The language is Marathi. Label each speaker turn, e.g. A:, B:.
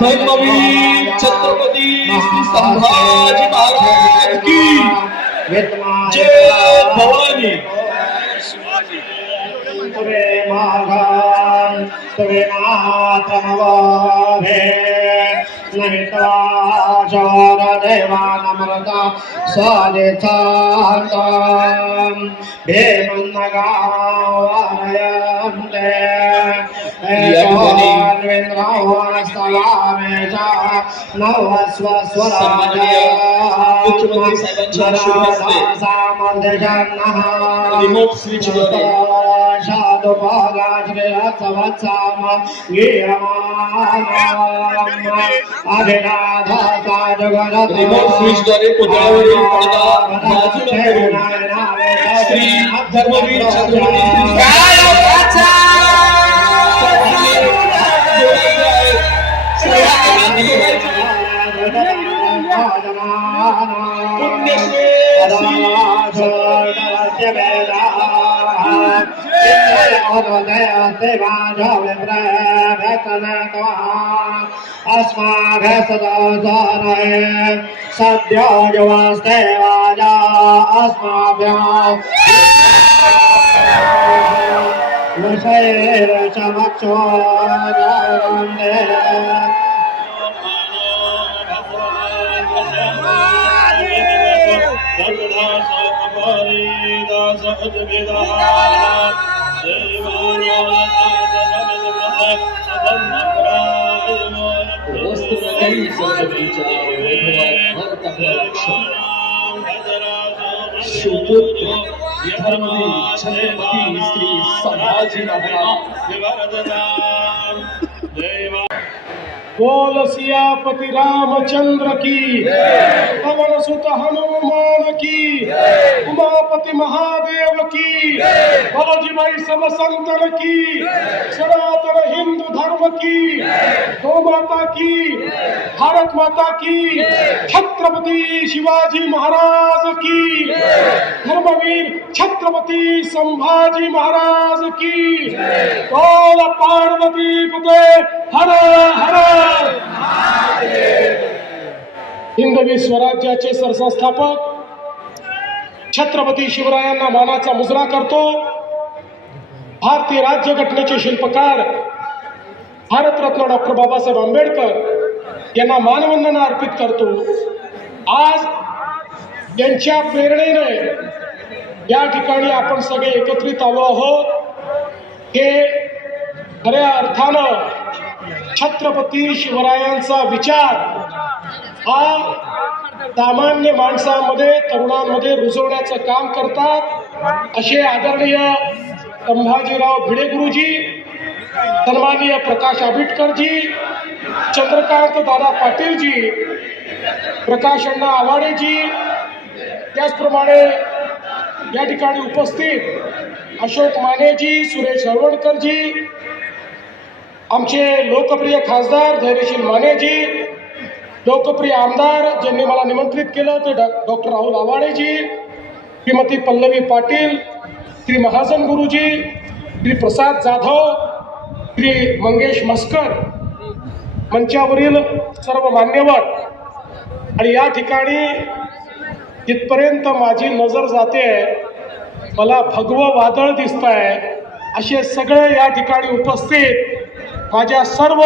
A: धर्मवीर छत्रपती श्री संभाजी महाराज की जय भवानी.
B: तुवे माघान तुवे मातमवाभे नहिता शोर देवानमृता स्वादितान्ताम् भीमन्नगावारयन्ते
A: मुख्यमंत्री साहेबांच्या शुभ हस्ते रिमोट स्विचद्वारे रिमोट स्विचद्वारे पुतळ्यावरील पडदा बाजूला करून श्री धर्मवीर छत्रपती
B: सद्यो युवस्तेवाजा अस्माभ्या विषयेरचमक्षो
A: वस्त्रगणी जगदीच्या वैभवात सुपुत्र धर्मवीर छत्रपती श्री संभाजी महाराज
C: बोल सियापति रामचंद्र की। पवन सुत हनुमान की। उमापति महादेव की। बालाजी भाई की। सनातन हिंदू धर्म की। गौ माता की। भारत माता की। छत्रपती शिवाजी महाराज की। धर्मवीर छत्रपती संभाजी महाराज की। बोल पार्वती पुते हर हर। हिंदवी स्वराज्याचे सरसंस्थापक छत्रपती शिवरायांना मानाचा मुजरा करतो. भारतीय राज्यघटनेचे शिल्पकार भारतरत्न डॉक्टर बाबासाहेब आंबेडकर यांना मानवंदना अर्पित करतो. आज यांच्या प्रेरणेने या ठिकाणी आपण सगळे एकत्रित आलो आहोत. हे खऱ्या अर्थानं छत्रपती शिवरायांचा विचार हा सामान्य माणसामध्ये तरुणांमध्ये रुजवण्याचं काम करतात. असे आदरणीय संभाजीराव भिडे गुरुजी सन्माननीय प्रकाश आंबेडकरजी चंद्रकांत दादा पाटीलजी प्रकाश अण्णा आवाडेजी त्याचप्रमाणे या ठिकाणी उपस्थित अशोक मानेजी सुरेश हळवणकरजी आमचे लोकप्रिय खासदार धैर्यशील मानेजी लोकप्रिय आमदार ज्यांनी मला निमंत्रित केलं ते डॉ डॉक्टर राहुल आवाडेजी श्रीमती पल्लवी पाटील श्री महाजन गुरुजी श्री प्रसाद जाधव श्री मंगेश मस्कर मंचावरील सर्व मान्यवर. आणि या ठिकाणी जिथपर्यंत माझी नजर जाते मला भगवं वादळ दिसत आहे असे सगळे या ठिकाणी उपस्थित माझ्या सर्व